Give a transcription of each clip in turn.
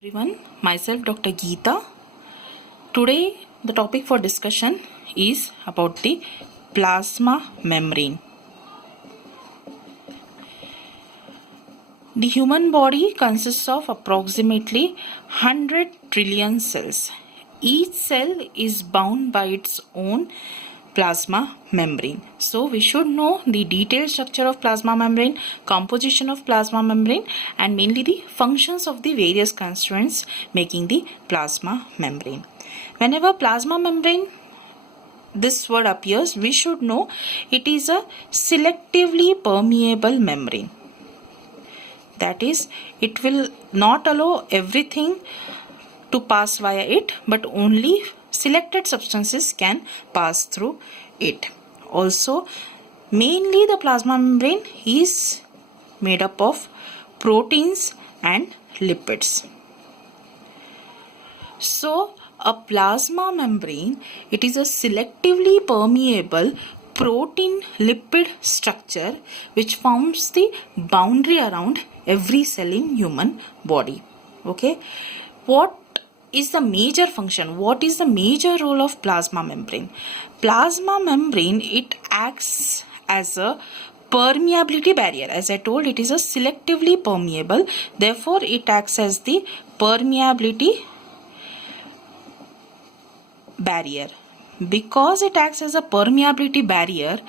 Everyone, myself Dr. Geeta. Today the topic for discussion is about the plasma membrane. The human body consists of approximately 100 trillion cells. Each cell is bound by its own plasma membrane. So we should know the detailed structure of plasma membrane, composition of plasma membrane, and mainly the functions of the various constituents making the plasma membrane. Whenever plasma membrane this word appears, we should know it is a selectively permeable membrane. That is, it will not allow everything to pass via it, but only selected substances can pass through it. Also, mainly the plasma membrane is made up of proteins and lipids. So, a plasma membrane, it is a selectively permeable protein lipid structure which forms the boundary around every cell in human body. Okay, what is the major function? What is the major role of plasma membrane? Plasma membrane, it acts as a permeability barrier. As I told, it is a selectively permeable, therefore it acts as the permeability barrier. Because it acts as a permeability barrier,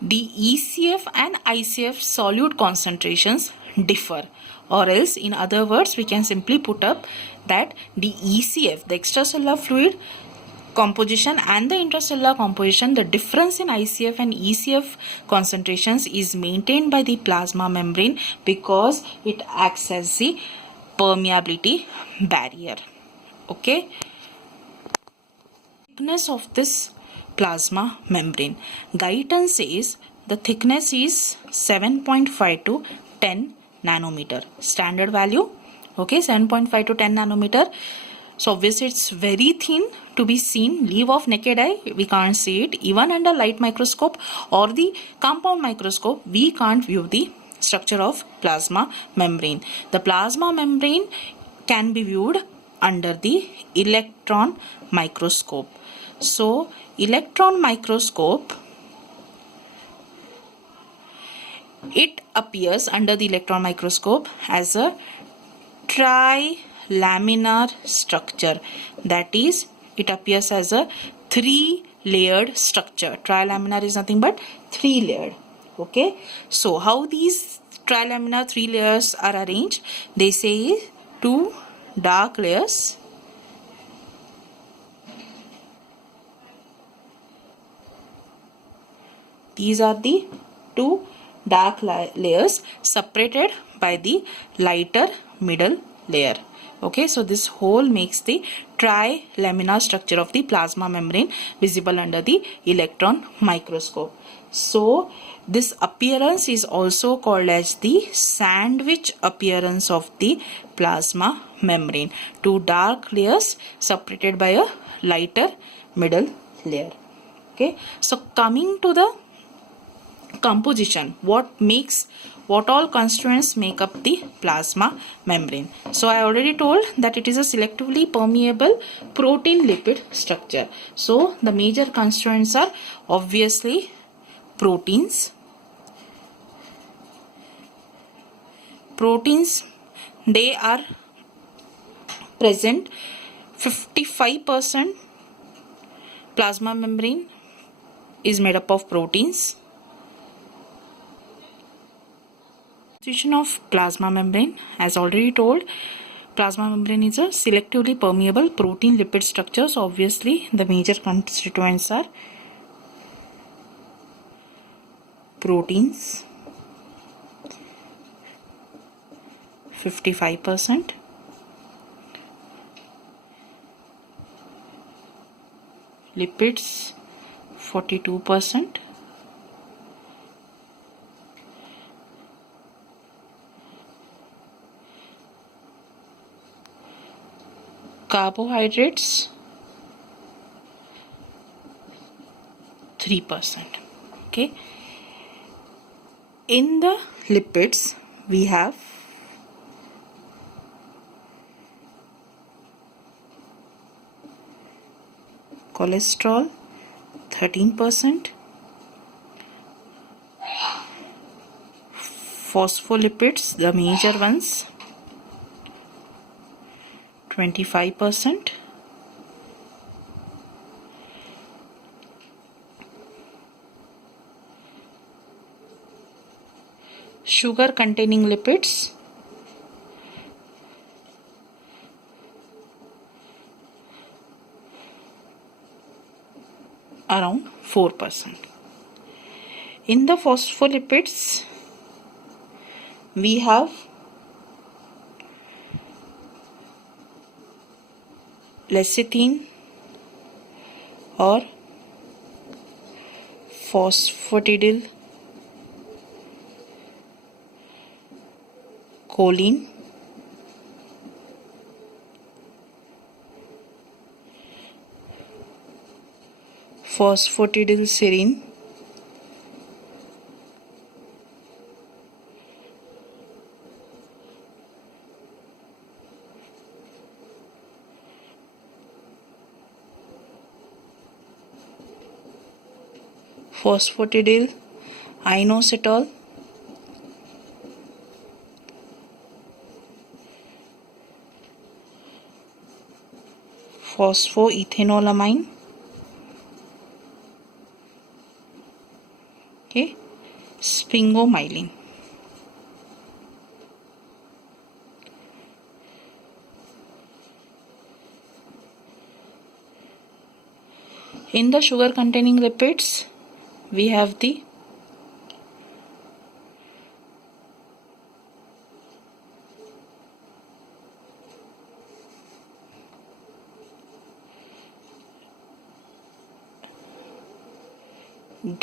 the ECF and ICF solute concentrations differ, or else in other words we can simply put up that the ECF, the extracellular fluid composition, and the intracellular composition, the difference in ICF and ECF concentrations is maintained by the plasma membrane because it acts as the permeability barrier. Okay, thickness of this plasma membrane. Guyton says the thickness is 7.5 to 10 nanometer. Standard value, okay, 7.5 to 10 nanometer. So obviously it's very thin to be seen. Leave of naked eye, we can't see it. Even under light microscope or the compound microscope, we can't view the structure of plasma membrane. The plasma membrane can be viewed under the electron microscope. So electron microscope, it appears under the electron microscope as a trilaminar structure. That is, it appears as a three-layered structure. Trilaminar is nothing but three-layered. Okay, so how these trilaminar three layers are arranged? They say two dark layers These are the two dark layers separated by the lighter middle layer. Okay, so this whole makes the trilaminar structure of the plasma membrane visible under the electron microscope. So this appearance is also called as the sandwich appearance of the plasma membrane. Two dark layers separated by a lighter middle layer. Okay, so coming to the composition, what all constituents make up the plasma membrane. So I already told that it is a selectively permeable protein lipid structure. So the major constituents are obviously proteins. They are present 55%. Plasma membrane is made up of proteins. Constitution of plasma membrane, as already told, plasma membrane is a selectively permeable protein lipid structure. So obviously the major constituents are proteins 55%, lipids 42%, carbohydrates 3%. Okay, in the lipids we have cholesterol 13%, phospholipids, the major ones, 25%, sugar containing lipids, around 4%. In the phospholipids, we have lecithin or phosphatidyl choline, phosphatidylserine, phosphatidyl inositol, phosphoethanolamine, okay, sphingomyelin. In the sugar containing lipids, we have the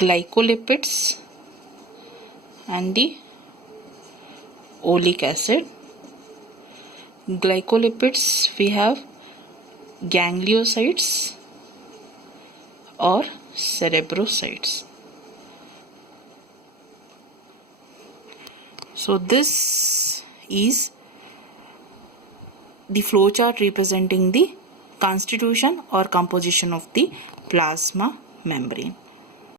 glycolipids and the oleic acid. Glycolipids, we have gangliosides or cerebrosides. So this is the flowchart representing the constitution or composition of the plasma membrane.